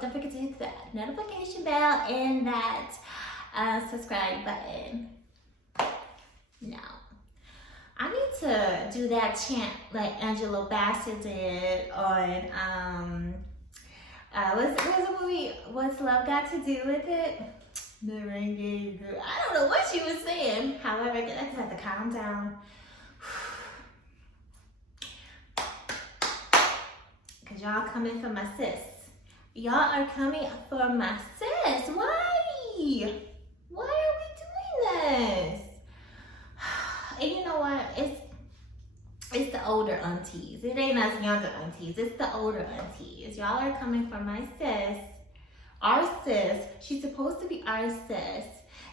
don't forget to hit that notification bell and that subscribe button. Now, I need to do that chant like Angela Bassett did on what's the movie? What's Love Got to Do with It? Merengue girl. I don't know what she was saying. However, I just have to calm down. Cause y'all coming for my sis. Y'all are coming for my sis. Why? Why are we doing this? And you know what? It's the older aunties. It ain't us younger aunties. It's the older aunties. Y'all are coming for my sis. Our sis. She's supposed to be our sis.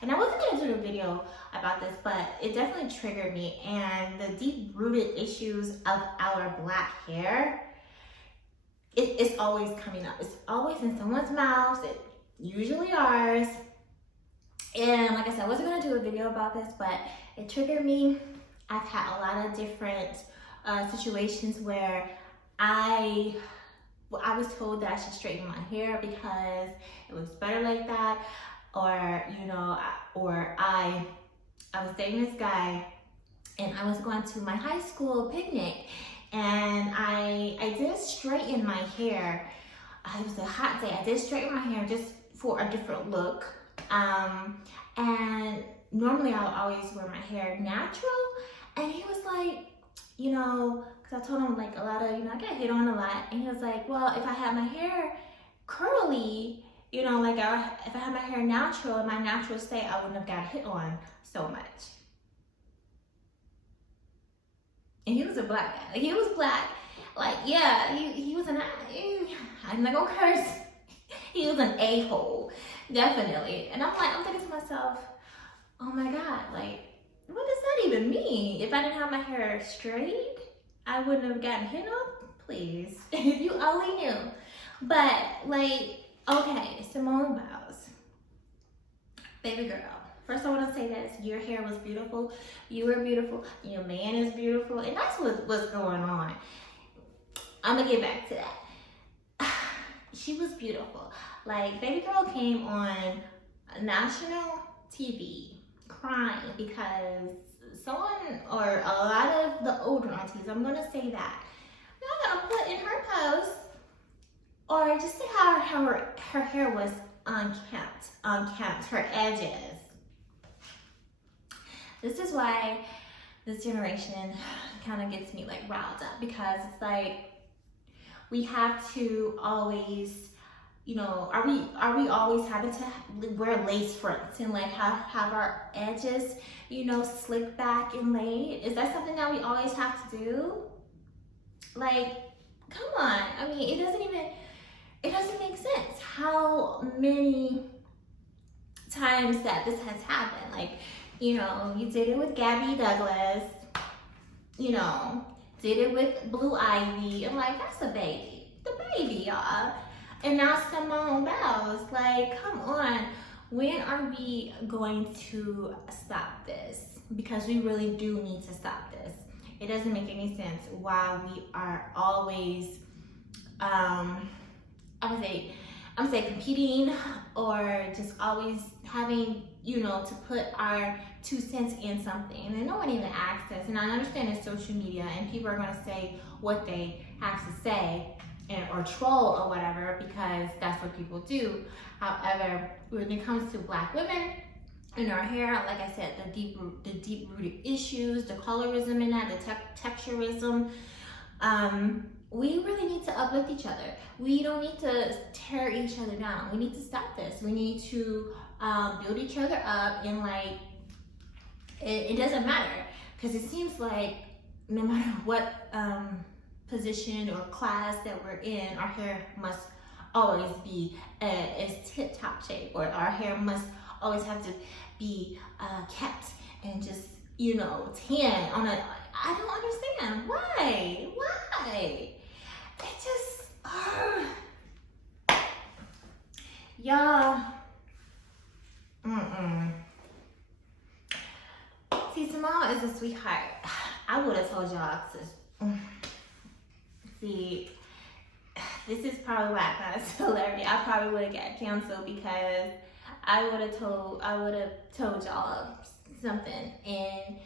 And I wasn't gonna do a video about this, but it definitely triggered me. And the deep-rooted issues of our black hair, it's always coming up. It's always in someone's mouth. It's usually ours. And like I said, I wasn't gonna do a video about this, but it triggered me. I've had a lot of different situations where I was told that I should straighten my hair because it looks better like that, or you know, or I was dating this guy and I was going to my high school picnic and I did straighten my hair. It was a hot day. I did straighten my hair just for a different look. And normally I'll always wear my hair natural. And he was like, you know, because I told him like a lot of, you know, I get hit on a lot. And he was like, well, if I had my hair curly, you know, like if I had my hair natural in my natural state, I wouldn't have got hit on so much. And he was a black guy. Like, he was black. Like, yeah, he was an, I'm not gonna curse. He was an a-hole, definitely. And I'm thinking to myself, oh my God, like, what does that even mean? If I didn't have my hair straight, I wouldn't have gotten hit on? Please, if you only knew. But like, okay, Simone Biles, baby girl. First I want to say this, your hair was beautiful, you were beautiful, your man is beautiful, and that's what's going on. I'm gonna get back to that. She was beautiful. Like, baby girl came on national TV crying because someone, or a lot of the older aunties, I'm gonna say that, they're gonna put in her post, or just say how her hair was unkempt, her edges. This is why this generation kind of gets me like riled up, because it's like, we have to always, you know, are we always having to wear lace fronts and like have our edges, you know, slicked back and laid? Is that something that we always have to do? Like, come on. I mean, it doesn't make sense how many times that this has happened. Like, you know, you did it with Gabby Douglas, you know, did it with Blue Ivy. I'm like, that's the baby, y'all. And now Simone Biles, like, come on. When are we going to stop this? Because we really do need to stop this. It doesn't make any sense why we are always, I'm gonna say competing, or just always having, you know, to put our 2 cents in something. And no one even asks us. And I understand it's social media and people are gonna say what they have to say, or troll or whatever, because that's what people do. However, when it comes to black women and our hair, like I said, the deep-rooted issues, the colorism in that, the texturism, we really need to uplift each other. We don't need to tear each other down. We need to stop this. We need to build each other up, and like, it doesn't matter, because it seems like no matter what position or class that we're in, our hair must always be as tip-top shape, or our hair must always have to be kept and just, you know, tan on a, I don't understand. Why? It just, y'all, See, Simone is a sweetheart. I would have told y'all to, see, this is probably why I'm not a celebrity. I probably would have got canceled because I would have told y'all something. And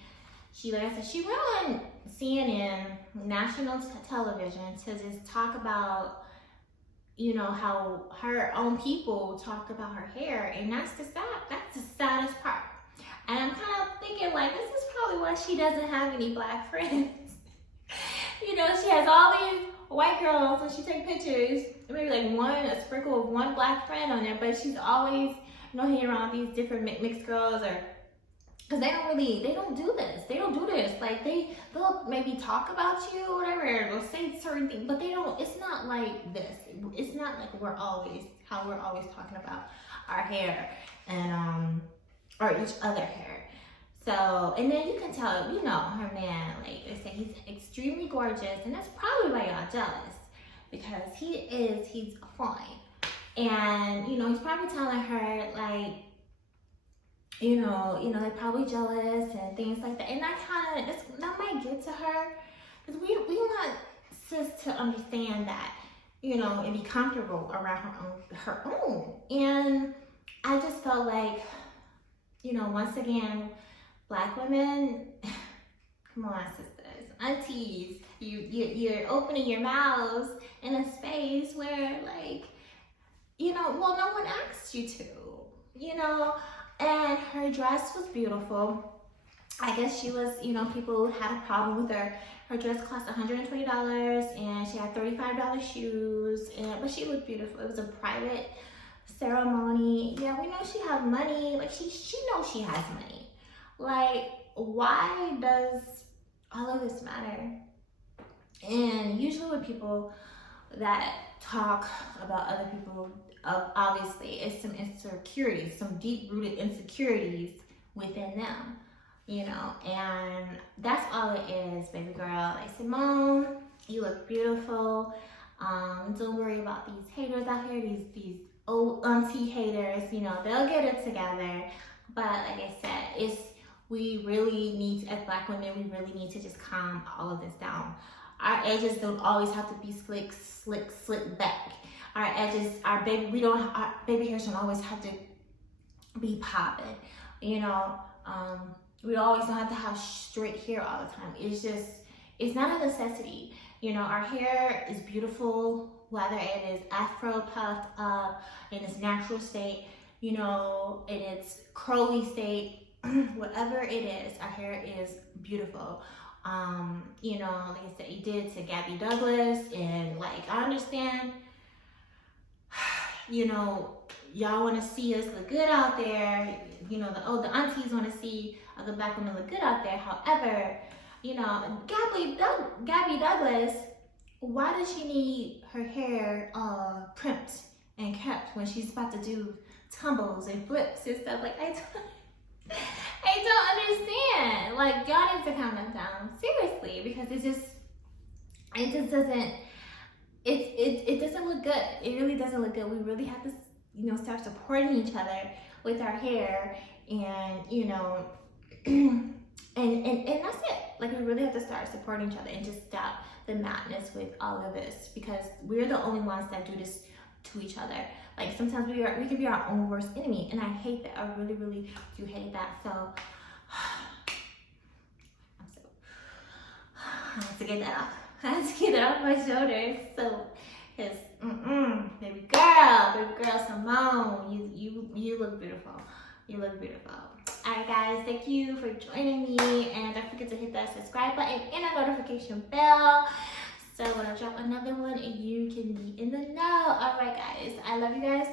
she, like I said, she went on CNN, national television, to just talk about, you know, how her own people talk about her hair, and that's the saddest part. And I'm kind of thinking, like, this is probably why she doesn't have any black friends. You know, she has all these white girls, and she takes pictures, maybe like a sprinkle of one black friend on there, but she's always, you know, hanging around these different mixed girls, or because they don't do this. Like, they'll maybe talk about you or whatever, or they'll say certain things, but it's not like this. It's not like how we're always talking about our hair and or each other hair. So, and then you can tell, you know, her man, like they say, he's extremely gorgeous, and that's probably why y'all jealous, because he's fine. And, you know, he's probably telling her, like, you know, they're probably jealous and things like that. And that might get to her, because we want sis to understand that, you know, and be comfortable around her own. And I just felt like, you know, once again, Black women, come on, sisters, aunties, you're opening your mouths in a space where, like, you know, well, no one asked you to, you know. And her dress was beautiful. I guess she was, you know, people had a problem with her. Her dress cost $120, and she had $35 shoes, but she looked beautiful. It was a private ceremony. Yeah, we know she has money. Like, she knows she has money. Like, why does all of this matter? And usually with people that talk about other people, obviously it's some insecurities, some deep-rooted insecurities within them, you know. And that's all it is, baby girl. Like, Simone, you look beautiful. Don't worry about these haters out here, these old auntie haters. You know, they'll get it together. But like I said, we really need to, as Black women, we really need to just calm all of this down. Our edges don't always have to be slick back. Our edges, our baby hairs don't always have to be popping. You know, we always don't have to have straight hair all the time. It's not a necessity. You know, our hair is beautiful, whether it is afro puffed up in its natural state, you know, in its curly state, whatever it is, our hair is beautiful. You know, like I said, he did to Gabby Douglas, and like, I understand, you know, y'all want to see us look good out there. You know, the aunties want to see other Black women look good out there. However, you know, Gabby Douglas, why does she need her hair crimped and kept when she's about to do tumbles and flips and stuff? Like, I don't understand. Like, y'all need to calm them down, seriously, because it just doesn't look good. It really doesn't look good. We really have to, you know, start supporting each other with our hair, and, you know, and that's it. Like, we really have to start supporting each other and just stop the madness with all of this, because we're the only ones that do this to each other. Like, sometimes we can be our own worst enemy, and I hate that. I really, really do hate that. So I have to get that off. I have to get it off my shoulders. So, because baby girl Simone, you look beautiful. You look beautiful. Alright guys, thank you for joining me, and don't forget to hit that subscribe button and a notification bell, so when I drop another one, you can be in the know. Alright guys, I love you guys.